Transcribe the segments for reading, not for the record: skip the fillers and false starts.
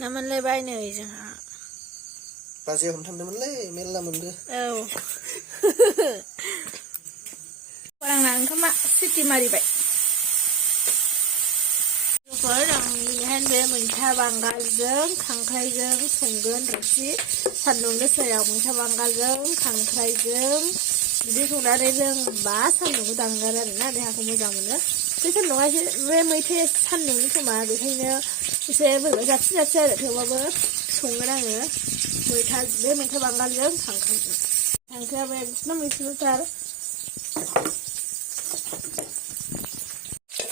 น้ำมันเลยใบเหนื่อยจังฮะปลาเสียผมทำน้ำมันเลยเม็ดละมันด้วยorang kama siti mari bai orang lihat be muntah banggal jeng kangkrai jeng sunggun resi sandung desayang muntah banggal jeng kangkrai jeng jadi sungdare jeng ba sandung danggaran na deh aku moजां मोनो बे सान्दुंआ एसे बे मैथाया सान्दुंनि खोमा बेखायनो एसे बोरैबा जाबसि जाबसि आरो थेवबाबो संगोन आङो मैथा बांगालजों खांख्राइजों खांख्राइयाबो एकदम मैथ्रुथार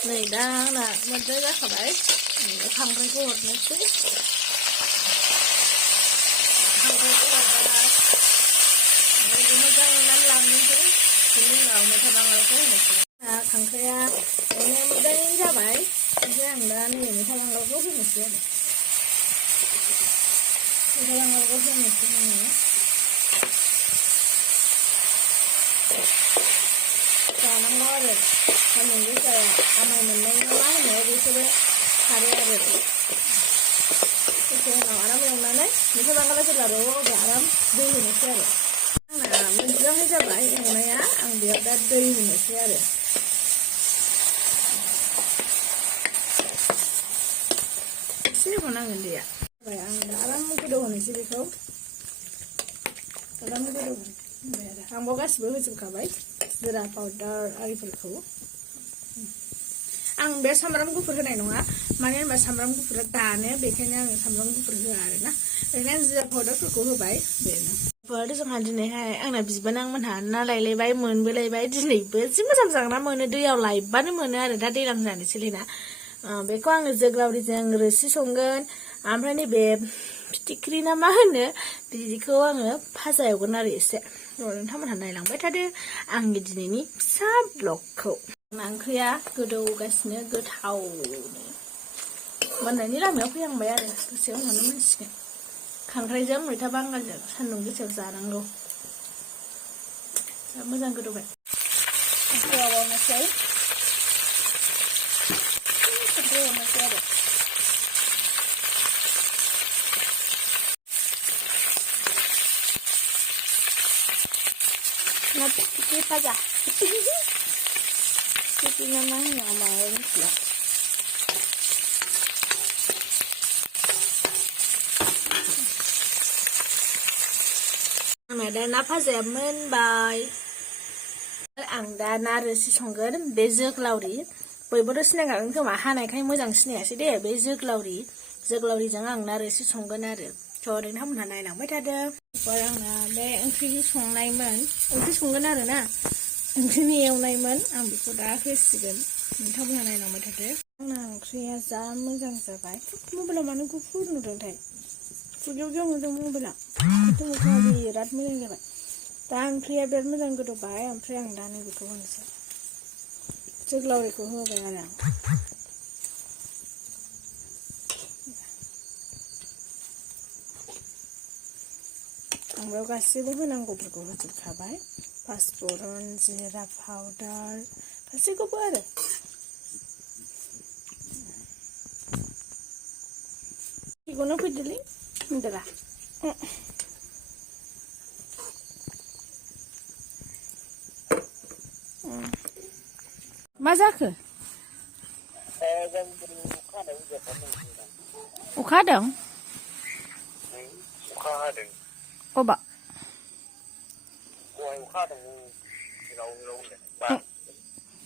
नै दा आंना मोनसे जाखाबाय खांख्राइखौ हरनोसै खांख्राइखौ हरबा मोजां एवनानै लानोसै बेनि उनाव मैथा बांगालखौ होनोसै खांख्राइया एवनाया मोजाङैनो जाबाय ओमफ्राय आं दा नै मैथा बांगालखौ होनोसै आरो मैथा बांगालखौ होनोसै आङो जानांगौ आरो सान्दुं गोसाया आमाय मोननाय ना मा होनो बिसोरो खारो आरो दसे उनाव आराम एवनानै मैथा बांगाला जेब्ला रबो अब्ला आराम दै होनोसै आरो आंना मोजाङै जाबाय एवनाया आं बेयाव दा दै होनोसै आरो एसे होनांगोन दैया जाबाय आं दा आराम गोदौ होनोसै बेखौ आराम गोदौ होनबाय आरो आं बाव गासिबो होजोबखाबाय जिरा पाउडार आरिफोरखौ आं बे सामब्राम गुफुर होनाय नङा मानो होनबा सामब्राम गुफुरा दानो बेखायनो आं सामब्राम गुफुर होआ आरोना ओरैनो आं जिरा पाउडारफोरखौ होबाय बेनो जोंहा दिनैहाय आंना बिबोनांमोनहा ना लायलायबाय मोनबोलायबाय दिनैबो जि मोजां मोजां ना मोनो दैयाव लायबानो मोनो आरो दा दैज्लां जानोसैलैना बेखौ आङो जोगोलावरिजों रोसि संगोन ओमफ्राय नैबे फिथिख्रि ना मा होनो बिदिखौ आङो भाजा एवगोन आरो एसे नोंथांमोनहा नायलांबाय थादो आंनि दिनैनि फिसा ब्लगखौ ओंख्रिया गोदौगासिनो गोथावनो मोननायनि लामायाव फैहांबाय आरो दसे उनावनो मोनसिगोन खांख्राइजों मैथा बांगालजों सान्दुं गोसायाव जानांगौ दा मोजां गोदौबाय संख्रि एवनोसै आरो ना फिथिख्रि भाजा फिथिख्रि ना मा होनो माबा मिथिला आंना दा ना भाजाया मोनबाय आं दा ना रोसि संगोन बे जोगोलावरि बयबोथ' सिनायखागोन खोमा हानायखाय मोजां सिनायासै दे बे जोगोलावरिजों आं ना रोसि संगोन आरो थ' नोंथांमोनहा नायलांबाय थादो आंना बे ओंख्रिनि संनायमोन ओंख्रि संगोन आरो ना ओंख्रिनि एवनायमोन आं बेखौ दा होसिगोन नोंथांमोनहा नायलांबाय थादो आंना ओंख्रिया जा मोजां जाबाय मबाइलाव मानो गुफुर नुदोंथाय फुजेव नुदों मबाइला बिराद मोजां जाबाय दा ओंख्रिया बिराद मोजां गोदौबाय ओमफ्राय आं दा नैबेखौ होनोसै जोगोलावरिखौ होबाय आरो आं बेयाव गासैबो होनांगौफोरखौ होजोबखाबाय पासफुरन जिरा पाउडार गासैखौबो आरो बेखौनो फैदोलै होनदोरा मा जाखो अखा हादों अबा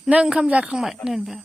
नों ओंखाम जाखांबाय होनबा